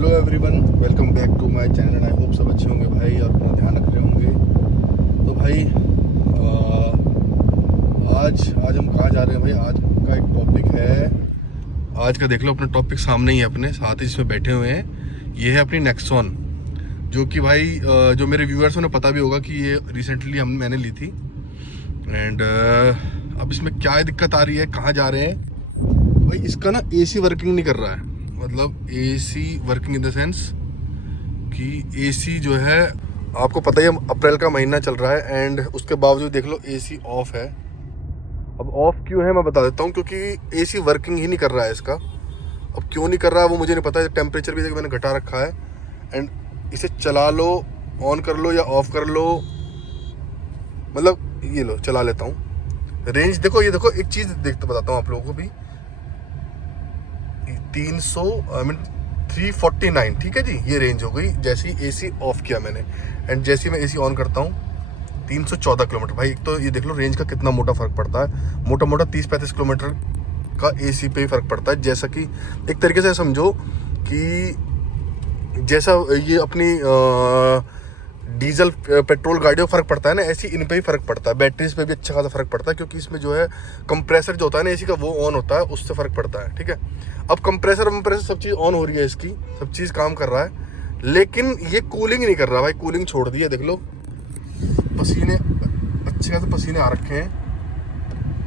Hello everyone, welcome back to my channel. I hope सब अच्छे होंगे भाई और अपना ध्यान रख रहे होंगे। तो भाई आज हम कहाँ जा रहे हैं भाई? आज का एक टॉपिक है, आज का देख लो, अपना टॉपिक सामने ही है, अपने साथ ही जिसमें बैठे हुए हैं। ये है अपनी नेक्सॉन, जो कि भाई जो मेरे व्यूअर्स उन्हें पता भी होगा कि ये रिसेंटली मैंने ली थी। एंड अब इसमें क्या दिक्कत आ रही है, कहाँ जा रहे हैं भाई? इसका ना एसी वर्किंग नहीं कर रहा है। मतलब AC working in the sense कि एसी जो है, आपको पता ही है अप्रैल का महीना चल रहा है एंड उसके बावजूद देख लो एसी ऑफ है। अब ऑफ क्यों है मैं बता देता हूँ, क्योंकि एसी वर्किंग ही नहीं कर रहा है इसका। अब क्यों नहीं कर रहा है वो मुझे नहीं पता। टेम्परेचर भी मैंने घटा रखा है एंड इसे चला लो, ऑन कर लो या ऑफ कर लो, मतलब ये लो चला लेता हूँ। रेंज देखो, ये देखो, एक चीज़ देखते बताता हूँ आप लोगों को भी। 349, ठीक है जी, ये रेंज हो गई जैसे ही एसी ऑफ किया मैंने। एंड जैसे ही मैं एसी ऑन करता हूँ 314 किलोमीटर। भाई एक तो ये देख लो रेंज का कितना मोटा फर्क पड़ता है। मोटा मोटा 30-35 किलोमीटर का एसी पे ही फर्क पड़ता है। जैसा कि एक तरीके से समझो कि जैसा ये अपनी डीजल पेट्रोल गाड़ियों फर्क पड़ता है ना, ऐसे इन पे ही फर्क पड़ता है। बैटरीज पे भी अच्छा खासा फर्क पड़ता है, क्योंकि इसमें जो है कंप्रेसर जो होता है ना एसी का, वो ऑन होता है, उससे फर्क पड़ता है। ठीक है, अब कंप्रेसर सब चीज़ ऑन हो रही है, इसकी सब चीज़ काम कर रहा है, लेकिन ये कूलिंग नहीं कर रहा भाई। कूलिंग छोड़ दी है, देख लो पसीने, अच्छे खासे पसीने आ रखे हैं।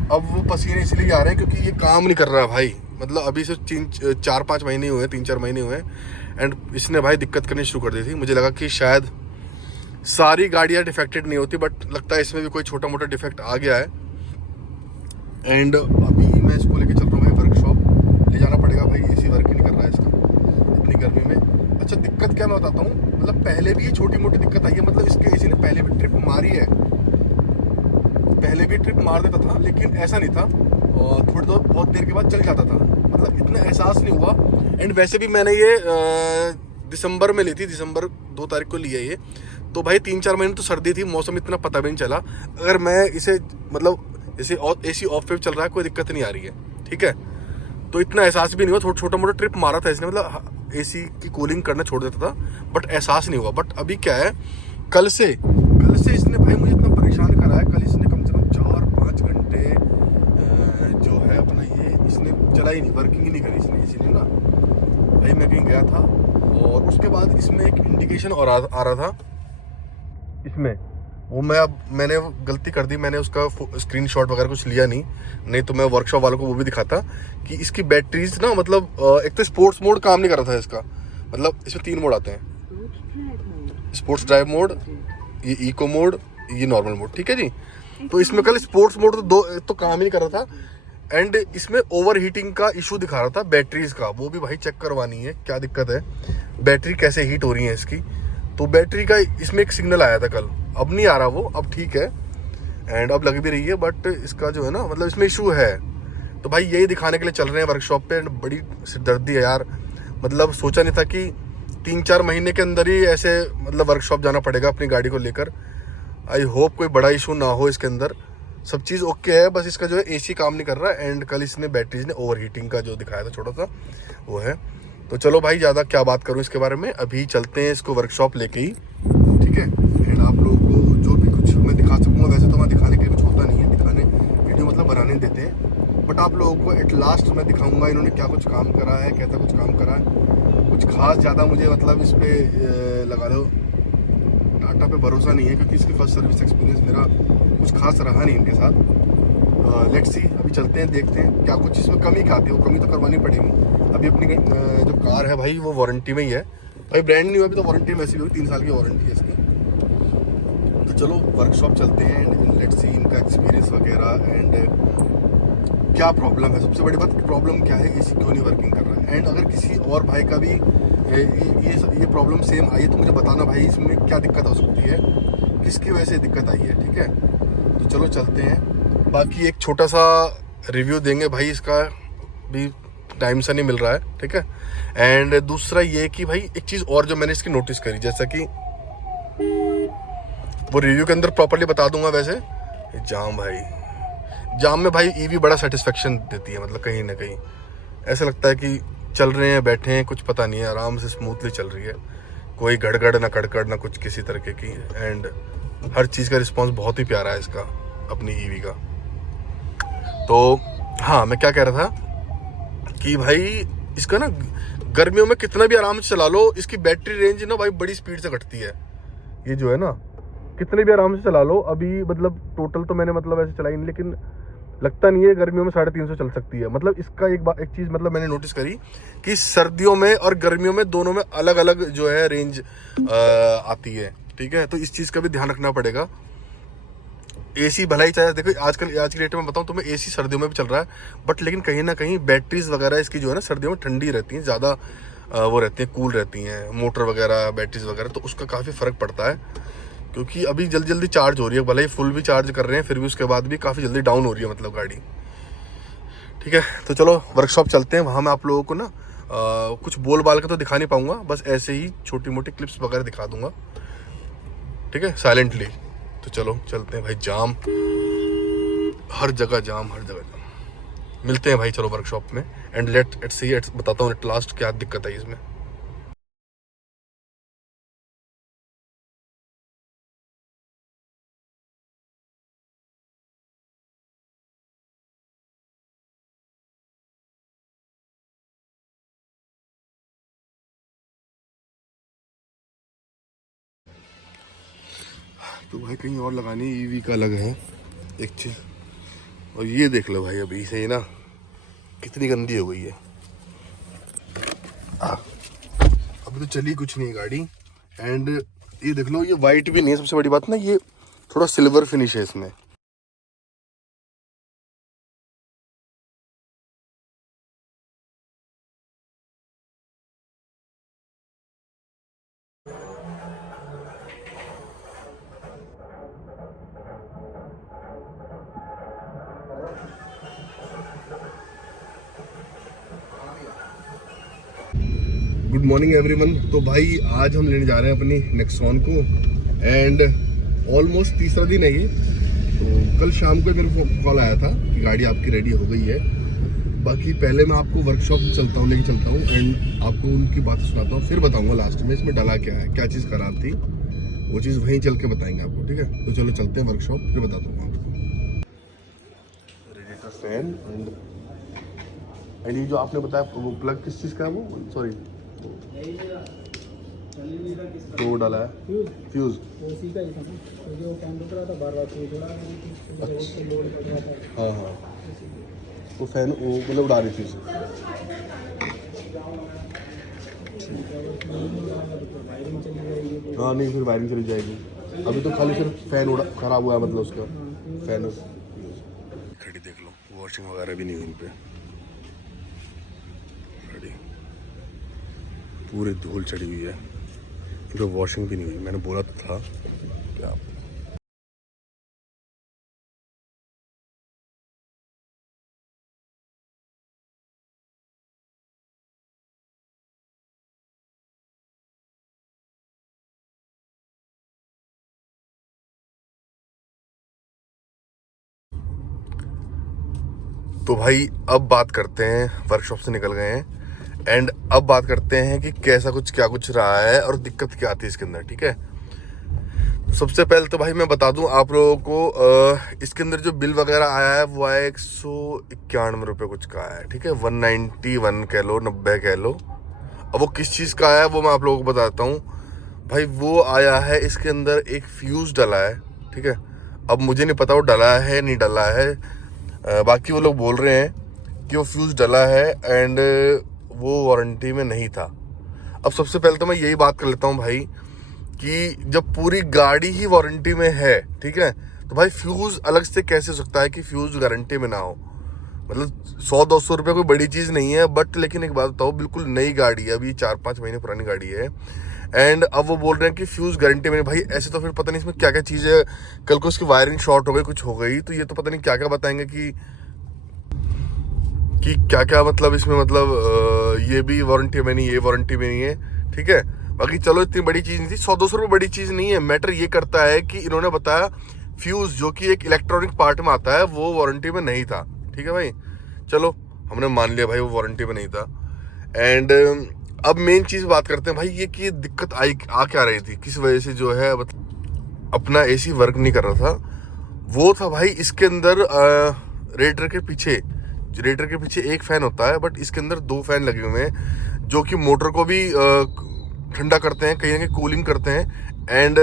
अब वो पसीने इसलिए आ रहे हैं क्योंकि ये काम नहीं कर रहा भाई। मतलब अभी से 4-5 महीने हुए, 3-4 महीने हुए एंड इसने भाई दिक्कत करनी शुरू कर दी थी। मुझे लगा कि शायद सारी गाड़ियाँ डिफेक्टेड नहीं होती, बट लगता है इसमें भी कोई छोटा मोटा डिफेक्ट आ गया है। एंड अभी मैं इसको लेके चल रहा हूँ भाई वर्कशॉप। ले जाना पड़ेगा भाई, एसी वर्क ही नहीं कर रहा है इसका इतनी गर्मी में। अच्छा, दिक्कत क्या मैं बताता हूँ, मतलब पहले भी ये छोटी मोटी दिक्कत आई है। मतलब इसके एसी ने पहले भी ट्रिप मारी है, पहले भी ट्रिप मार देता था, लेकिन ऐसा नहीं था, और थोड़ी देर बहुत देर के बाद चल जाता था। मतलब इतना एहसास नहीं हुआ। एंड वैसे भी मैंने ये दिसंबर में ली थी, दिसंबर 2 तारीख को लिया ये। तो भाई 3-4 महीने तो सर्दी थी, मौसम इतना पता भी नहीं चला। अगर मैं इसे मतलब जैसे एसी ऑफ पे चल रहा है, कोई दिक्कत नहीं आ रही है, ठीक है, तो इतना एहसास भी नहीं हुआ। छोटा मोटा ट्रिप मारा था इसने, मतलब एसी की कूलिंग करना छोड़ देता था, बट एहसास नहीं हुआ। बट अभी क्या है, कल से इसने भाई मुझे इतना परेशान करा है। कल इसने कम से कम 4-5 घंटे जो है अपना ये इसने चला ही नहीं, वर्किंग ही नहीं करी इसने। इसीलिए ना भाई मैं कहीं गया था, और उसके बाद इसमें एक इंडिकेशन और आ रहा था इसमें, वो मैंने गलती कर दी, मैंने उसका स्क्रीनशॉट वगैरह कुछ लिया नहीं तो मैं वर्कशॉप वालों को वो भी दिखाता कि इसकी बैटरीज ना, मतलब एक तो स्पोर्ट्स मोड काम नहीं कर रहा था इसका। मतलब इसमें 3 मोड आते हैं, स्पोर्ट्स ड्राइव मोड, ये इको मोड, ये नॉर्मल मोड, ठीक है जी। तो इसमें कल स्पोर्ट्स मोड तो काम ही नहीं कर रहा था। एंड इसमें ओवर हीटिंग का इशू दिखा रहा था बैटरीज का, वो भी भाई चेक करवानी है क्या दिक्कत है, बैटरी कैसे हीट हो रही है इसकी। तो बैटरी का इसमें एक सिग्नल आया था कल, अब नहीं आ रहा वो, अब ठीक है एंड अब लग भी रही है, बट इसका जो है ना, मतलब इसमें इशू है। तो भाई यही दिखाने के लिए चल रहे हैं वर्कशॉप पे। बड़ी सिरदर्दी है यार, मतलब सोचा नहीं था कि 3-4 महीने के अंदर ही ऐसे मतलब वर्कशॉप जाना पड़ेगा अपनी गाड़ी को लेकर। आई होप कोई बड़ा इशू ना हो इसके अंदर, सब चीज़ ओके है, बस इसका जो है एसी काम नहीं कर रहा है। एंड कल इसने बैटरीज ने ओवर हीटिंग का जो दिखाया था छोटा सा, वो है। तो चलो भाई, ज़्यादा क्या बात करूँ इसके बारे में, अभी चलते हैं इसको वर्कशॉप लेके ही, ठीक है। एंड आप लोगों को जो भी कुछ मैं दिखा सकूँगा, वैसे तो मैं दिखाने के लिए कुछ होता नहीं है, दिखाने वीडियो मतलब बनाने देते हैं, बट आप लोगों को एट लास्ट मैं दिखाऊंगा इन्होंने क्या कुछ काम करा है, कैसा कुछ काम करा है। कुछ खास ज़्यादा मुझे मतलब इस पर लगा लो टाटा पे भरोसा नहीं है, क्योंकि इसकी फर्स्ट सर्विस एक्सपीरियंस मेरा कुछ खास रहा नहीं इनके साथ। लेट्स सी, अभी चलते हैं, देखते हैं क्या कुछ इसमें कमी आती है, वो कमी तो करवानी पड़ेगी। अभी अपनी जो कार है भाई वो वारंटी में ही है भाई, ब्रांड नहीं हुआ अभी तो वारंटी में ऐसी भी होगी, 3 साल की वारंटी है इसकी। तो चलो वर्कशॉप चलते हैं एंड लेट्स सी इनका एक्सपीरियंस वगैरह एंड क्या प्रॉब्लम है। सबसे बड़ी बात, प्रॉब्लम क्या है, एसी क्यों नहीं वर्किंग कर रहा है। एंड अगर किसी और भाई का भी ये प्रॉब्लम सेम आई है तो मुझे बताना भाई, इसमें क्या दिक्कत हो सकती है, किसकी वजह से दिक्कत आई है, ठीक है। तो चलो चलते हैं। बाकी एक छोटा सा रिव्यू देंगे भाई, इसका भी टाइम से नहीं मिल रहा है, ठीक है। एंड दूसरा ये कि भाई एक चीज़ और जो मैंने इसकी नोटिस करी, जैसा कि वो रिव्यू के अंदर प्रॉपर्ली बता दूंगा। वैसे जाम भाई, जाम में भाई ईवी बड़ा सेटिस्फेक्शन देती है, मतलब कहीं ना कहीं ऐसा लगता है कि चल रहे हैं, बैठे हैं, कुछ पता नहीं है, आराम से स्मूथली चल रही है, कोई गड़गड़ ना कड़कड़ ना कुछ किसी तरीके की। एंड हर चीज़ का रिस्पॉन्स बहुत ही प्यारा है इसका, अपनी ईवी का। तो हाँ, मैं क्या कह रहा था कि भाई इसका ना गर्मियों में कितना भी आराम से चला लो, इसकी बैटरी रेंज ना भाई बड़ी स्पीड से घटती है। ये जो है ना, कितने भी आराम से चला लो, अभी मतलब टोटल तो मैंने मतलब ऐसे चलाई नहीं, लेकिन लगता नहीं है गर्मियों में 350 चल सकती है। मतलब इसका एक चीज़ मतलब मैंने नोटिस करी कि सर्दियों में और गर्मियों में दोनों में अलग अलग जो है रेंज आती है, ठीक है। तो इस चीज़ का भी ध्यान रखना पड़ेगा। एसी भला ही चाहे, देखो आजकल आज की डेट में बताऊं तुम्हें, एसी सर्दियों में भी चल रहा है, बट लेकिन कहीं ना कहीं बैटरीज वगैरह इसकी जो है ना सर्दियों में ठंडी रहती हैं, ज़्यादा वो रहती हैं, कूल रहती हैं, मोटर वगैरह बैटरीज वगैरह, तो उसका काफ़ी फ़र्क पड़ता है। क्योंकि अभी जल्दी जल्दी चार्ज हो रही है, भले ही फुल भी चार्ज कर रहे हैं, फिर भी उसके बाद भी काफ़ी जल्दी डाउन हो रही है मतलब गाड़ी, ठीक है। तो चलो वर्कशॉप चलते हैं, वहाँ मैं आप लोगों को ना कुछ बोल बाल के तो दिखा नहीं पाऊंगा, बस ऐसे ही छोटी मोटी क्लिप्स वगैरह दिखा दूंगा, ठीक है, साइलेंटली। तो चलो चलते हैं भाई, जाम हर जगह, जाम हर जगह जाम। मिलते हैं भाई चलो वर्कशॉप में, एंड लेट्स सी, बताता हूँ एट लास्ट क्या दिक्कत है इसमें। तो भाई कहीं और लगानी है, ईवी का अलग है एक चीज़। और ये देख लो भाई, अभी से ही ना कितनी गंदी हो गई है। अभी तो चली कुछ नहीं गाड़ी। एंड ये देख लो, ये वाइट भी नहीं है, सबसे बड़ी बात ना, ये थोड़ा सिल्वर फिनिश है इसमें। Good morning everyone. तो भाई आज हम लेने जा रहे हैं अपनी नेक्सॉन को, एंड ऑलमोस्ट तीसरा दिन है ये। तो कल शाम को मेरे को कॉल आया था कि गाड़ी आपकी रेडी हो गई है। बाकी पहले मैं आपको वर्कशॉप चलता हूँ, लेके चलता हूँ, एंड आपको उनकी बातें सुनाता हूँ, फिर बताऊंगा लास्ट में इसमें डला क्या है, क्या चीज़ खराब थी, वो चीज़ वहीं चल के बताएंगे आपको, ठीक है। तो चलो चलते हैं वर्कशॉप, फिर बता दूंगा आपको। रेडिएटर फैन एंड ये जो आपने बताया वो प्लग किस चीज़ का है, वो सॉरी तो डाला है फ्यूज। उसी का ही था ना, तो जो फैन रुक रहा था बार बार फ्यूज उड़ा रही थी, तो जो उससे लोड पड़ रहा था। हाँ हाँ, वो फैन वो मतलब उड़ा रही थी उसे। वायरिंग चली जाएगी। हाँ नहीं, फिर वायरिंग चली जाएगी। अभी तो खाली सिर्फ फैन उड़ा खराब हुआ है, मतलब उसका फैन। खड़ी देख लो, वॉशिंग वगैरह भी नहीं हुई इन पे, खड़ी पूरी धूल चढ़ी हुई है, इन पे वॉशिंग भी नहीं हुई। मैंने बोला तो था क्या। तो भाई अब बात करते हैं, वर्कशॉप से निकल गए हैं, एंड अब बात करते हैं कि कैसा कुछ क्या कुछ रहा है और दिक्कत क्या आती है इसके अंदर, ठीक है। सबसे पहले तो भाई मैं बता दूं आप लोगों को, इसके अंदर जो बिल वगैरह आया है वो आया 191 रुपये कुछ का आया है, ठीक है। 191 कह लो, 90 कह लो। अब वो किस चीज़ का आया है वो मैं आप लोगों को बताता हूँ भाई। वो आया है, इसके अंदर एक फ्यूज़ डला है, ठीक है। अब मुझे नहीं पता वो डला है नहीं डला है, बाकी वो लोग बोल रहे हैं कि वो फ्यूज़ डला है एंड वो वारंटी में नहीं था। अब सबसे पहले तो मैं यही बात कर लेता हूँ भाई कि जब पूरी गाड़ी ही वारंटी में है, ठीक है, तो भाई फ्यूज़ अलग से कैसे हो सकता है कि फ्यूज़ गारंटी में ना हो। मतलब 100-200 रुपये कोई बड़ी चीज़ नहीं है, बट लेकिन एक बात बताओ, बिल्कुल नई गाड़ी है, अभी 4-5 महीने पुरानी गाड़ी है, एंड अब वो बोल रहे हैं कि फ्यूज़ गारंटी में नहीं। भाई ऐसे तो फिर पता नहीं इसमें क्या क्या चीज़ है, कल को उसकी वायरिंग शॉर्ट हो गई, कुछ हो गई, तो ये तो पता नहीं क्या क्या बताएंगे कि क्या क्या मतलब इसमें, मतलब ये भी वारंटी में नहीं, ये वारंटी में नहीं है, ठीक है। बाकी चलो इतनी बड़ी चीज़ नहीं थी, 100-200 रुपये बड़ी चीज़ नहीं है। मैटर ये करता है कि इन्होंने बताया फ्यूज़ जो कि एक इलेक्ट्रॉनिक पार्ट में आता है वो वारंटी में नहीं था, ठीक है भाई। चलो हमने मान लिया भाई वो वारंटी में नहीं था। एंड अब मेन चीज़ बात करते हैं भाई, ये कि दिक्कत आ क्या रही थी, किस वजह से जो है अपना एसी वर्क नहीं कर रहा था। वो था भाई इसके अंदर रेडिएटर के पीछे एक फ़ैन होता है, बट इसके अंदर 2 फैन लगे हुए हैं जो कि मोटर को भी ठंडा करते हैं, कहीं ना कहीं कूलिंग करते हैं, एंड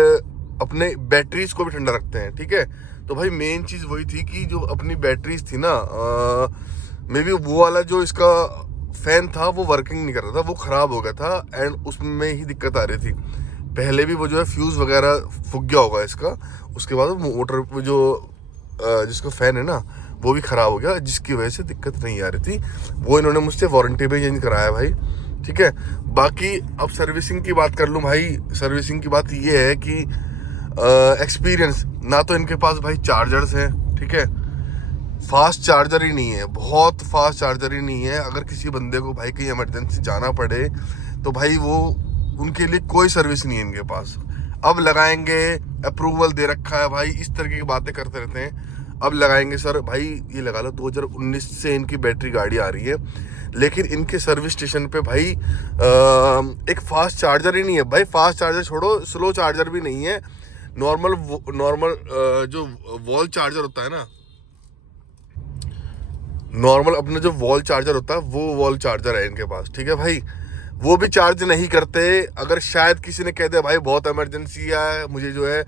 अपने बैटरीज को भी ठंडा रखते हैं। ठीक है, तो भाई मेन चीज़ वही थी कि जो अपनी बैटरीज थी ना, मे बी वो वाला जो इसका फ़ैन था वो वर्किंग नहीं कर रहा था, वो ख़राब हो गया था, एंड उसमें ही दिक्कत आ रही थी। पहले भी वो जो है फ्यूज़ वगैरह फूक गया होगा इसका, उसके बाद मोटर जो जिसका फ़ैन है ना वो भी ख़राब हो गया, जिसकी वजह से दिक्कत नहीं आ रही थी। वो इन्होंने मुझसे वारंटी पे चेंज कराया भाई। ठीक है, बाकी अब सर्विसिंग की बात कर लूँ भाई। सर्विसिंग की बात ये है कि एक्सपीरियंस, ना तो इनके पास भाई चार्जर्स हैं, ठीक है, फास्ट चार्जर ही नहीं है, बहुत फास्ट चार्जर ही नहीं है। अगर किसी बंदे को भाई कहीं इमरजेंसी जाना पड़े तो भाई वो उनके लिए कोई सर्विस नहीं है इनके पास। अब लगाएंगे, अप्रूवल दे रखा है भाई, इस तरीके की बातें करते रहते हैं। अब लगाएंगे सर, भाई ये लगा लो 2019 से इनकी बैटरी गाड़ी आ रही है, लेकिन इनके सर्विस स्टेशन पे भाई एक फास्ट चार्जर ही नहीं है भाई। फास्ट चार्जर छोड़ो, स्लो चार्जर भी नहीं है। नॉर्मल जो वॉल चार्जर होता है ना, नॉर्मल अपना जो वॉल चार्जर होता है वो वॉल चार्जर है इनके पास। ठीक है भाई, वो भी चार्ज नहीं करते। अगर शायद किसी ने कह दिया भाई बहुत इमरजेंसी है, मुझे जो है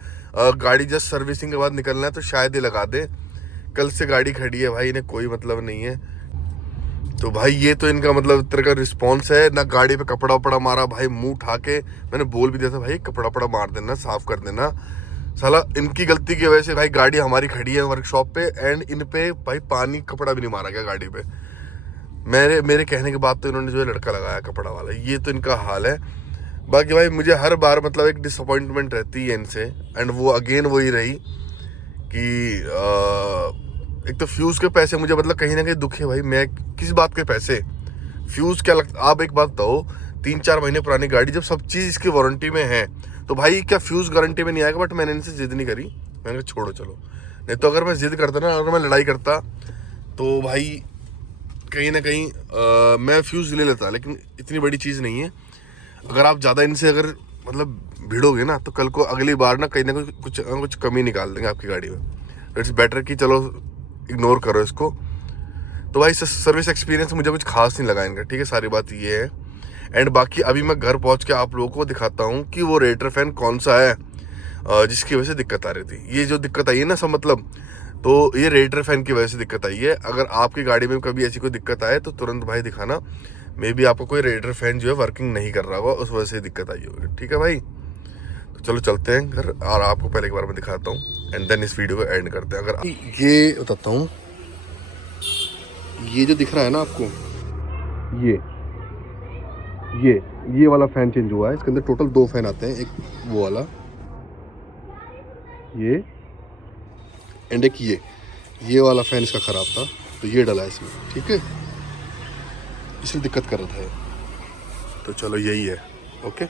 गाड़ी जस्ट सर्विसिंग के बाद निकलना है, तो शायद ही लगा दे। कल से गाड़ी खड़ी है भाई, इन्हें कोई मतलब नहीं है। तो भाई ये तो इनका मतलब इस तरह का रिस्पॉन्स है ना। गाड़ी पे कपड़ा वपड़ा मारा भाई, मुंह उठा के मैंने बोल भी दिया था भाई कपड़ा वपड़ा मार देना, साफ कर देना। साला इनकी गलती की वजह से भाई गाड़ी हमारी खड़ी है वर्कशॉप पे, एंड इन पे भाई पानी कपड़ा भी नहीं मारा गया गाड़ी पे। मेरे कहने के बाद तो इन्होंने जो है लड़का लगाया कपड़ा वाला। ये तो इनका हाल है। बाकी भाई मुझे हर बार मतलब एक डिसअपॉइंटमेंट रहती है इनसे, एंड वो अगेन वही रही कि एक तो फ्यूज़ के पैसे मुझे मतलब कहीं ना कहीं दुख है भाई। मैं किस बात के पैसे, फ्यूज़ क्या लगता, आप एक बात बताओ, 3-4 महीने पुरानी गाड़ी जब सब चीज़ इसकी वारंटी में है, तो भाई क्या फ्यूज़ गारंटी में नहीं आएगा। बट मैंने इनसे जिद नहीं करी, मैंने कहा छोड़ो चलो। नहीं तो अगर मैं जिद करता ना, अगर मैं लड़ाई करता तो भाई कहीं ना कहीं मैं फ्यूज़ ले लेता, लेकिन इतनी बड़ी चीज़ नहीं है। अगर आप ज़्यादा इनसे अगर मतलब भिड़ोगे ना, तो कल को अगली बार ना कहीं ना कुछ कमी निकाल देंगे आपकी गाड़ी में। इट्स बेटर कि चलो इग्नोर करो इसको। तो भाई सर्विस एक्सपीरियंस मुझे कुछ खास नहीं लगा इनका। ठीक है, सारी बात ये है। एंड बाकी अभी मैं घर पहुंच के आप लोगों को दिखाता हूँ कि वो रेडिएटर फैन कौन सा है जिसकी वजह से दिक्कत आ रही थी। ये जो दिक्कत आई है ना सब मतलब, तो ये रेडिएटर फैन की वजह से दिक्कत आई है। अगर आपकी गाड़ी में कभी ऐसी कोई दिक्कत आए तो तुरंत भाई दिखाना। मे बी आपको कोई रेडिएटर फैन जो है वर्किंग नहीं कर रहा होगा, उस वजह से दिक्कत आई होगी। ठीक है भाई, तो चलो चलते हैं घर, और आपको पहले एक बार मैं दिखाता हूँ, एंड देन इस वीडियो को एंड करते हैं। अगर ये बताता हूँ, ये जो दिख रहा है ना आपको, ये वाला फैन चेंज हुआ है। इसके अंदर टोटल 2 फैन आते हैं, एक वो वाला ये, एंड एक ये वाला फैन इसका ख़राब था, तो ये डला है इसमें। ठीक है, इसलिए दिक्कत कर रहा था। तो चलो यही है, ओके।